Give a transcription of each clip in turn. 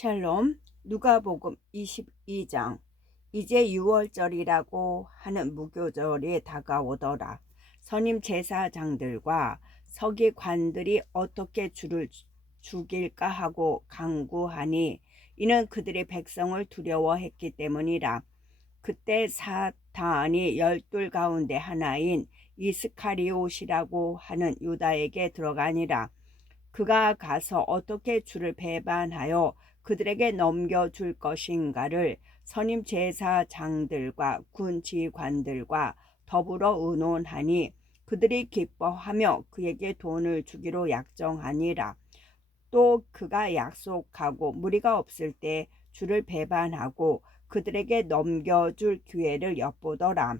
샬롬 누가복음 22장 이제 6월절이라고 하는 무교절이 다가오더라. 선임 제사장들과 서기관들이 어떻게 주를 죽일까 하고 강구하니 이는 그들의 백성을 두려워했기 때문이라. 그때 사탄이 열둘 가운데 하나인 이스카리옷이라고 하는 유다에게 들어가니라. 그가 가서 어떻게 주를 배반하여 그들에게 넘겨줄 것인가를 선임 제사장들과 군 지관들과 더불어 의논하니 그들이 기뻐하며 그에게 돈을 주기로 약정하니라. 또 그가 약속하고 무리가 없을 때 주를 배반하고 그들에게 넘겨줄 기회를 엿보더라.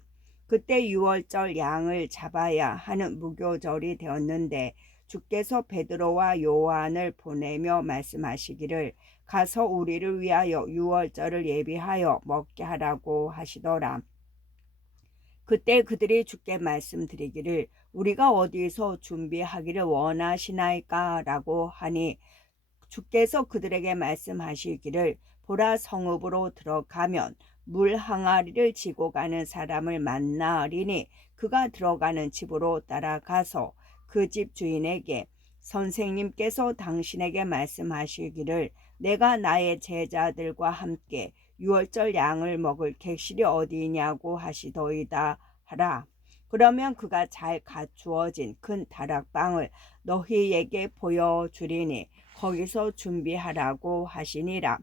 그때 유월절 양을 잡아야 하는 무교절이 되었는데 주께서 베드로와 요한을 보내며 말씀하시기를 가서 우리를 위하여 유월절을 예비하여 먹게 하라고 하시더라. 그때 그들이 주께 말씀드리기를 우리가 어디서 준비하기를 원하시나이까 라고 하니 주께서 그들에게 말씀하시기를 보라 성읍으로 들어가면 물 항아리를 지고 가는 사람을 만나리니 그가 들어가는 집으로 따라가서 그 집 주인에게 선생님께서 당신에게 말씀하시기를 내가 나의 제자들과 함께 유월절 양을 먹을 객실이 어디냐고 하시더이다 하라. 그러면 그가 잘 갖추어진 큰 다락방을 너희에게 보여주리니 거기서 준비하라고 하시니라.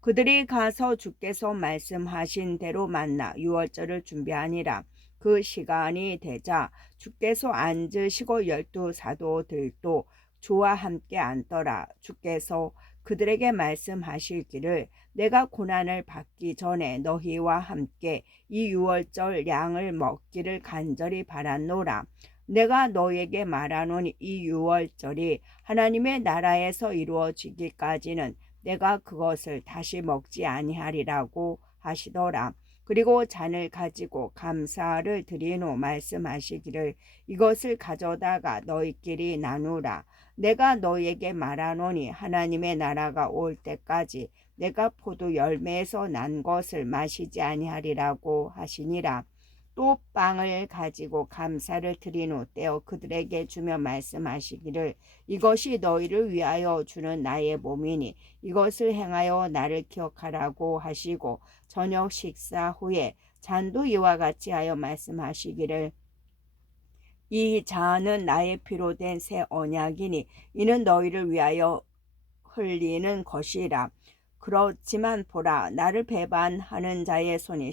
그들이 가서 주께서 말씀하신 대로 만나 유월절을 준비하니라. 그 시간이 되자 주께서 앉으시고 열두 사도들도 주와 함께 앉더라. 주께서 그들에게 말씀하실기를 내가 고난을 받기 전에 너희와 함께 이 유월절 양을 먹기를 간절히 바란노라. 내가 너에게 말하노니 이 유월절이 하나님의 나라에서 이루어지기까지는 내가 그것을 다시 먹지 아니하리라고 하시더라. 그리고 잔을 가지고 감사를 후 말씀하시기를 이것을 가져다가 너희끼리 나누라. 내가 너희에게 말하노니 하나님의 나라가 올 때까지 내가 포도 열매에서 난 것을 마시지 아니하리라고 하시니라. 또 빵을 가지고 감사를 드린 후 떼어 그들에게 주며 말씀하시기를 이것이 너희를 위하여 주는 나의 몸이니 이것을 행하여 나를 기억하라고 하시고 저녁 식사 후에 잔도 이와 같이 하여 말씀하시기를 이 잔은 나의 피로 된 새 언약이니 이는 너희를 위하여 흘리는 것이라 그렇지만 보라 나를 배반하는 자의 손이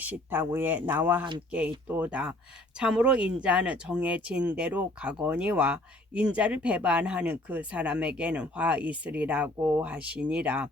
위에 나와 함께 있도다. 참으로 인자는 정해진 대로 가거니와 인자를 배반하는 그 사람에게는 화 있으리라고 하시니라.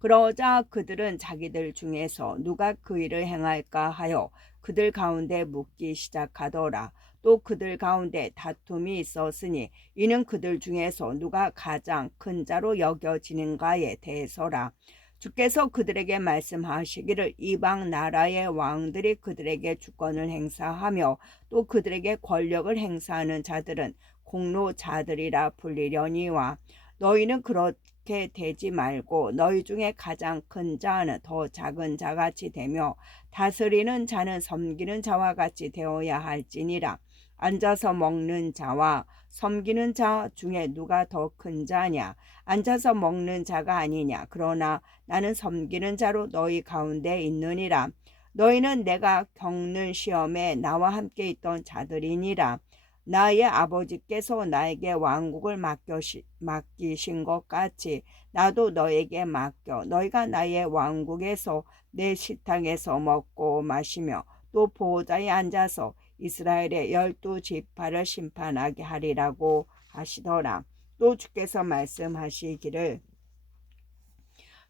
그러자 그들은 자기들 중에서 누가 그 일을 행할까 하여 그들 가운데 묻기 시작하더라. 또 그들 가운데 다툼이 있었으니 이는 그들 중에서 누가 가장 큰 자로 여겨지는가에 대해서라. 주께서 그들에게 말씀하시기를 이방 나라의 왕들이 그들에게 주권을 행사하며 또 그들에게 권력을 행사하는 자들은 공로자들이라 불리려니와 너희는 그렇게 되지 말고 너희 중에 가장 큰 자는 더 작은 자같이 되며 다스리는 자는 섬기는 자와 같이 되어야 할지니라 앉아서 먹는 자와 섬기는 자 중에 누가 더 큰 자냐? 앉아서 먹는 자가 아니냐? 그러나 나는 섬기는 자로 너희 가운데 있느니라. 너희는 내가 겪는 시험에 나와 함께 있던 자들이니라. 나의 아버지께서 나에게 왕국을 맡겨시, 맡기신 것 같이 나도 너에게 맡겨 너희가 나의 왕국에서 내 식탁에서 먹고 마시며 또 보호자에 앉아서 이스라엘의 열두 지파를 심판하게 하리라고 하시더라. 또 주께서 말씀하시기를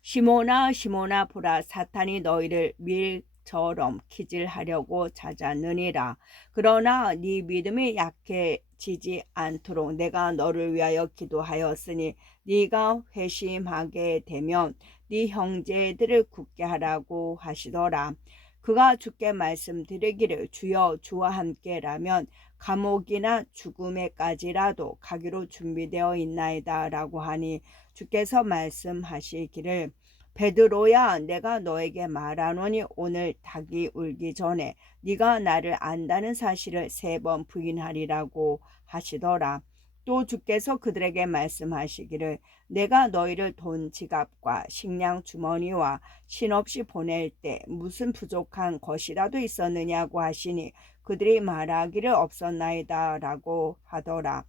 시모나 시모나 보라 사탄이 너희를 밀처럼 키질하려고 찾았느니라. 그러나 네 믿음이 약해지지 않도록 내가 너를 위하여 기도하였으니 네가 회심하게 되면 네 형제들을 굳게 하라고 하시더라. 그가 주께 말씀드리기를 주여 주와 함께라면 감옥이나 죽음에까지라도 가기로 준비되어 있나이다 라고 하니 주께서 말씀하시기를 베드로야 내가 너에게 말하노니 오늘 닭이 울기 전에 네가 나를 안다는 사실을 세 번 부인하리라고 하시더라. 또 주께서 그들에게 말씀하시기를 내가 너희를 돈 지갑과 식량 주머니와 신 없이 보낼 때 무슨 부족한 것이라도 있었느냐고 하시니 그들이 말하기를 없었나이다라고 하더라.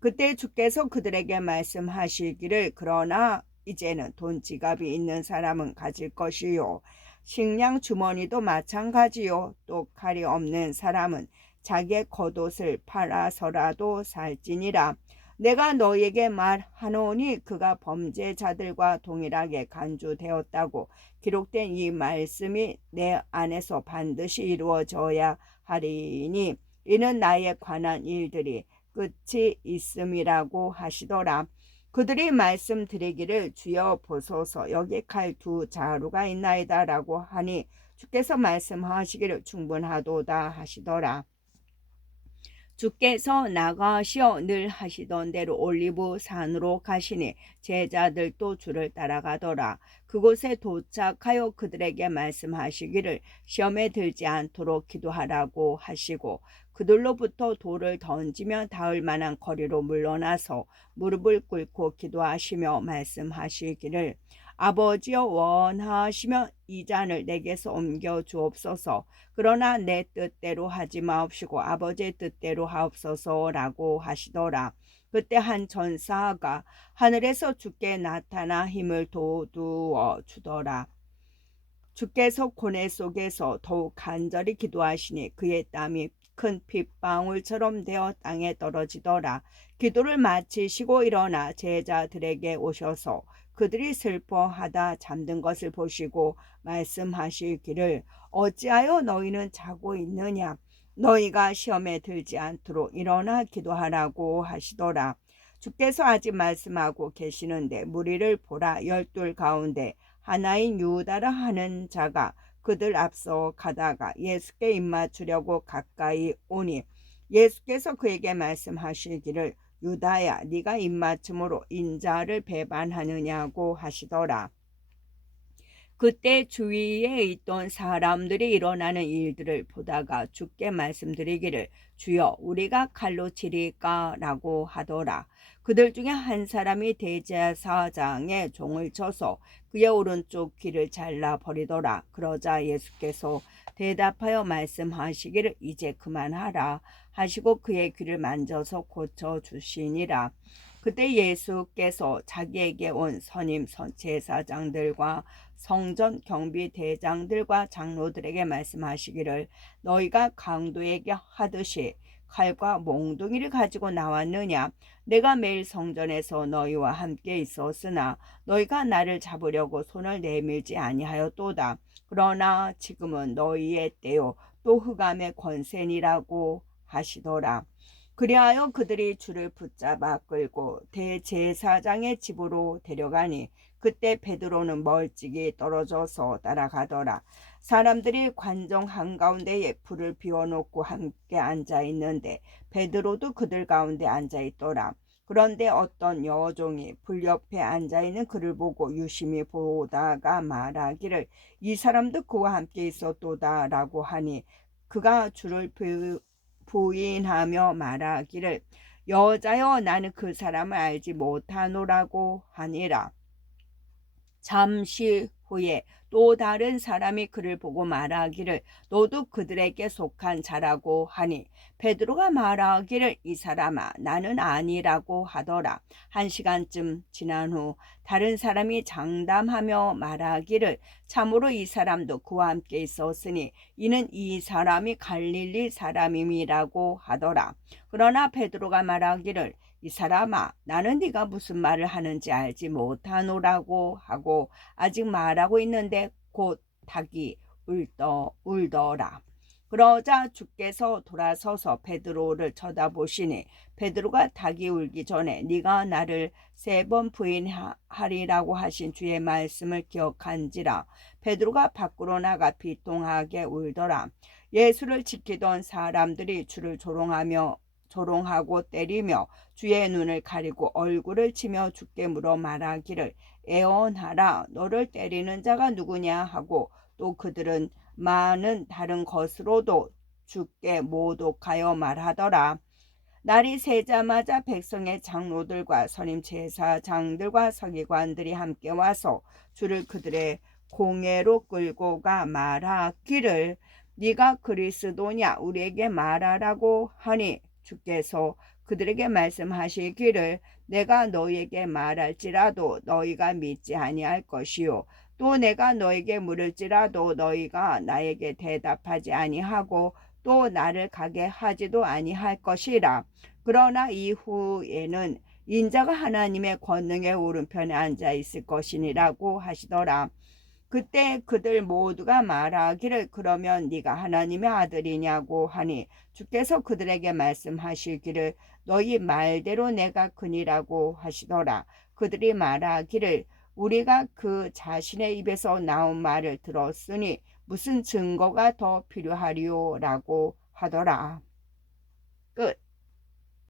그때 주께서 그들에게 말씀하시기를 그러나 이제는 돈 지갑이 있는 사람은 가질 것이요 식량 주머니도 마찬가지요 또 칼이 없는 사람은 자기의 겉옷을 팔아서라도 살지니라 내가 너에게 말하노니 그가 범죄자들과 동일하게 간주되었다고 기록된 이 말씀이 내 안에서 반드시 이루어져야 하리니 이는 나에 관한 일들이 끝이 있음이라고 하시더라. 그들이 말씀드리기를 주여 보소서 여기 칼 두 자루가 있나이다라고 하니 주께서 말씀하시기를 충분하도다 하시더라. 주께서 나가시어 늘 하시던 대로 올리브 산으로 가시니 제자들도 주를 따라가더라. 그곳에 도착하여 그들에게 말씀하시기를 시험에 들지 않도록 기도하라고 하시고 그들로부터 돌을 던지며 닿을 만한 거리로 물러나서 무릎을 꿇고 기도하시며 말씀하시기를 아버지여 원하시면 이 잔을 내게서 옮겨 주옵소서. 그러나 내 뜻대로 하지 마옵시고 아버지의 뜻대로 하옵소서라고 하시더라. 그때 한 전사가 하늘에서 주께 나타나 힘을 돋우어 주더라. 주께서 고뇌 속에서 더욱 간절히 기도하시니 그의 땀이 큰 핏방울처럼 되어 땅에 떨어지더라. 기도를 마치시고 일어나 제자들에게 오셔서 그들이 슬퍼하다 잠든 것을 보시고 말씀하시기를 어찌하여 너희는 자고 있느냐 너희가 시험에 들지 않도록 일어나 기도하라고 하시더라. 주께서 아직 말씀하고 계시는데 무리를 보라 열둘 가운데 하나인 유다라 하는 자가 그들 앞서 가다가 예수께 입맞추려고 가까이 오니 예수께서 그에게 말씀하시기를 유다야 네가 입맞춤으로 인자를 배반하느냐고 하시더라. 그때 주위에 있던 사람들이 일어나는 일들을 보다가 주께 말씀드리기를 주여 우리가 칼로 치리까라고 하더라. 그들 중에 한 사람이 대제사장의 종을 쳐서 그의 오른쪽 귀를 잘라 버리더라. 그러자 예수께서 대답하여 말씀하시기를 이제 그만하라 하시고 그의 귀를 만져서 고쳐 주시니라. 그때 예수께서 자기에게 온 선임 제사장들과 성전 경비 대장들과 장로들에게 말씀하시기를 너희가 강도에게 하듯이 칼과 몽둥이를 가지고 나왔느냐 내가 매일 성전에서 너희와 함께 있었으나 너희가 나를 잡으려고 손을 내밀지 아니하였도다 그러나 지금은 너희의 때요 또 흑암의 권세니라고 하시더라. 그리하여 그들이 주를 붙잡아 끌고 대제사장의 집으로 데려가니 그때 베드로는 멀찍이 떨어져서 따라가더라. 사람들이 관정 한가운데에 불을 비워놓고 함께 앉아 있는데 베드로도 그들 가운데 앉아 있더라. 그런데 어떤 여종이 불 옆에 앉아 있는 그를 보고 유심히 보다가 말하기를 이 사람도 그와 함께 있었도다라고 하니 그가 주를 부인하며 말하기를 여자여 나는 그 사람을 알지 못하노라고 하니라. 잠시 후에 또 다른 사람이 그를 보고 말하기를 너도 그들에게 속한 자라고 하니 베드로가 말하기를 이 사람아 나는 아니라고 하더라. 한 시간쯤 지난 후 다른 사람이 장담하며 말하기를 참으로 이 사람도 그와 함께 있었으니 이는 이 사람이 갈릴리 사람임이라고 하더라. 그러나 베드로가 말하기를 이 사람아 나는 네가 무슨 말을 하는지 알지 못하노라고 하고 아직 말하고 있는데 곧 닭이 울더 울더라. 그러자 주께서 돌아서서 베드로를 쳐다보시니 베드로가 닭이 울기 전에 네가 나를 세 번 부인하리라고 하신 주의 말씀을 기억한지라 베드로가 밖으로 나가 비통하게 울더라 예수를 지키던 사람들이 주를 조롱하며 조롱하고 때리며 주의 눈을 가리고 얼굴을 치며 주께 물어 말하기를 애원하라. 너를 때리는 자가 누구냐? 하고 또 그들은 많은 다른 것으로도 주께 모독하여 말하더라. 날이 새자마자 백성의 장로들과 선임 제사장들과 서기관들이 함께 와서 주를 그들의 공회로 끌고 가 말하기를 네가 그리스도냐? 우리에게 말하라고 하니 주께서 그들에게 말씀하시기를 내가 너희에게 말할지라도 너희가 믿지 아니할 것이요. 또 내가 너에게 물을지라도 너희가 나에게 대답하지 아니하고 또 나를 가게 하지도 아니할 것이라. 그러나 이후에는 인자가 하나님의 권능의 오른편에 앉아 있을 것이니라고 하시더라 그때 그들 모두가 말하기를 그러면 네가 하나님의 아들이냐고 하니 주께서 그들에게 말씀하시기를 너희 말대로 내가 그니라고 하시더라. 그들이 말하기를 우리가 그 자신의 입에서 나온 말을 들었으니 무슨 증거가 더 필요하리요 라고 하더라.